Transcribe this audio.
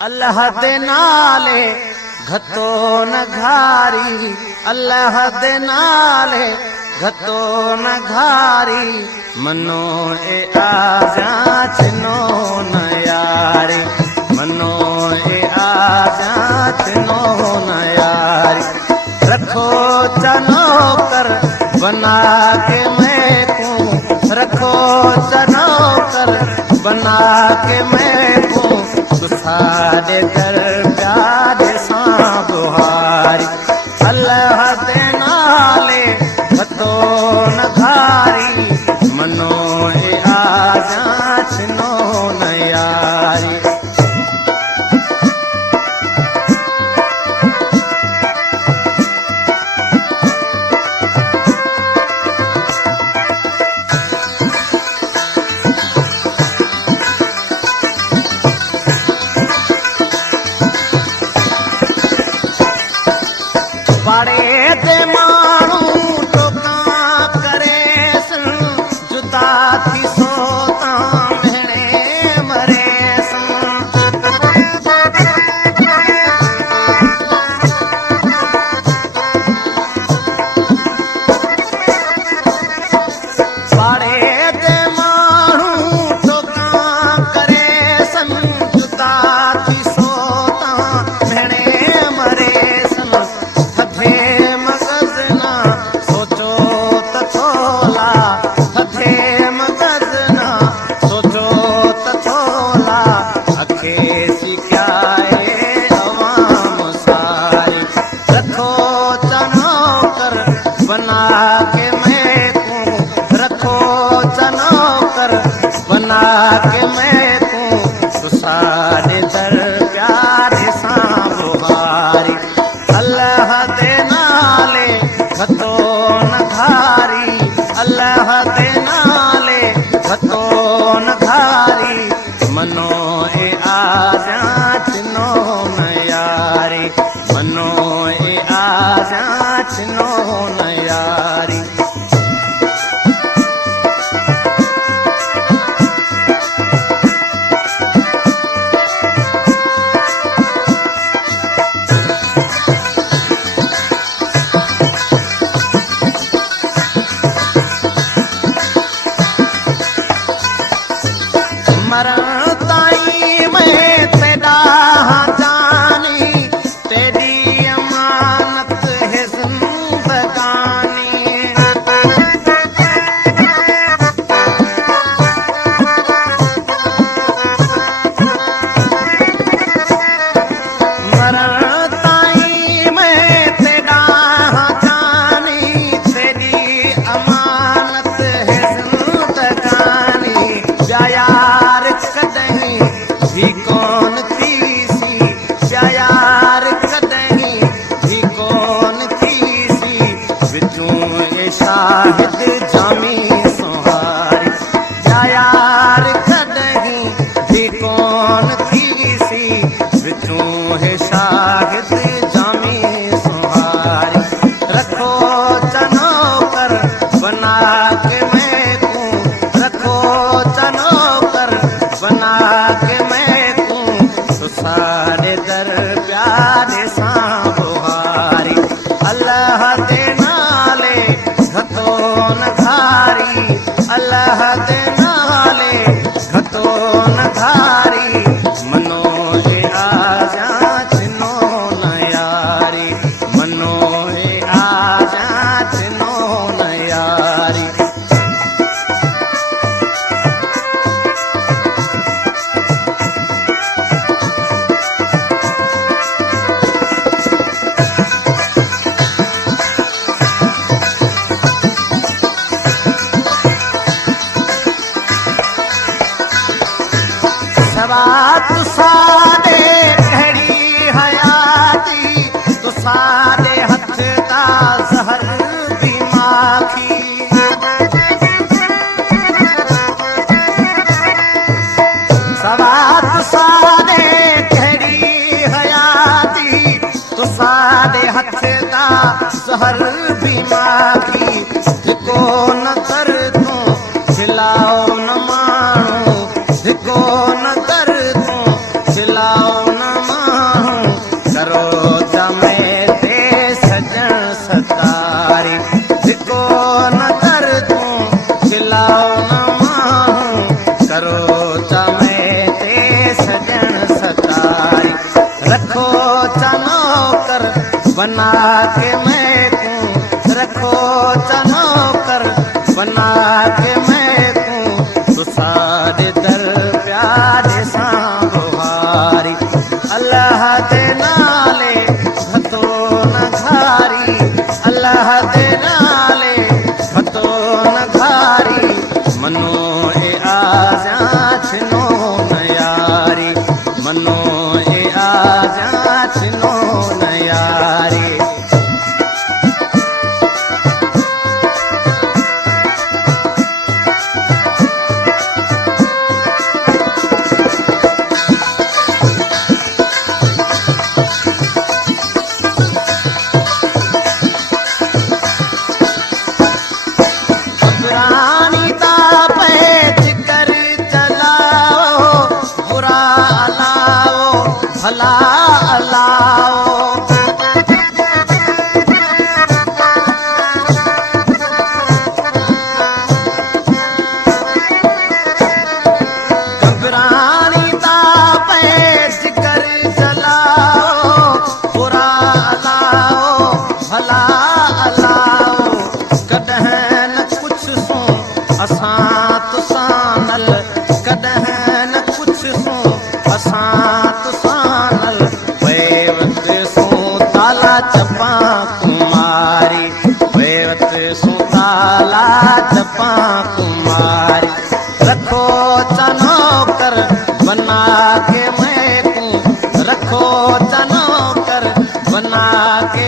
अल्लाह दे नाले घतो न घारी, अल्लाह दे नाले घतो न घारी, मनो ए आजा चिनो न यारी, मनो ए आजा चिनो न यारी। रखो चनो कर बना के मैं को, रखो चनो कर बना के मैं को, सारे कर प्यारे सां बुहारी। अल्लाह दे नाले घतो न घारी, मनो ए आजा चिनो न यारी। पाड़े दे माण्हू टोका करे सन, जुदा थी सोता भेणे मरे सन। पाड़े दे माण्हू टोका करे सन, जुदा थी सोता भेणे मरे सन। बना के मैं को, रखो चनो कर बना के मैं को, तो सारे दर प्यारे सां बुहारी। अल्लाह दे नाले घतो न घारी, अल्लाह दे नाले घतो न घारी, मनो ए आजा चिनो न यारी, मनो ए आजा चिनो न यारी। मरण ताईं मैं तेरा जानी, तेरी अमानत है जिंदगानी। मरण ताईं मैं तेरा जानी, तेरी अमानत है जिंदगानी। प्यार कदहीं भी कौन थीसी, प्यार कदहीं भी कौन थीसी, विचूं ए शाहिद जामी सुहारी। प्यार कदहीं भी कौन थीसी, विचूं ए शाहिद जामी सुहारी। रखो चनो कर बना के मैं को, रखो चनो बना के मैं को, तो सारे दर प्यारे सां बुहारी। अल्लाह दे नाले घतो न घारी, अल्लाह दे नाले घतो न घारी, मनो ए आजा चिनो न यारी, मनो ए आजा चिनो न यारी। सवात सारे कड़ी हयाती, तो सारे हथ दा जहर भी माखी। सवात सारे कड़ी हयाती, तो सारे हथ दा जहर भी माखी। को न कर तू खिलाओ न माण्हू, को न कर तू खिलाओ न बना के मैं को रखो चनौकर बना के मैं को तो सारे दर प्यारे सां बुहारी अल्लाह दे नाले भतो न घारी अल्लाह दे नाले भतो न घारी मनो ए आजा छिनो न यारी मनो ए आजा छिनो न यारी रानी तापे जिकर चलाओ बुरा अलाओ भला अलाओ घबरानी तापे जिकर चलाओ बुरा अलाओ भला अलाओ कॾहिं असां तुसां नल कॾहिं न कुझु सो असां तुसां नल वेवत सो ताला चपा कुमारी वेवत सो ताला चपा कुमारी रखो चनौकर बना के मैं तूं रखो चनौकर बना के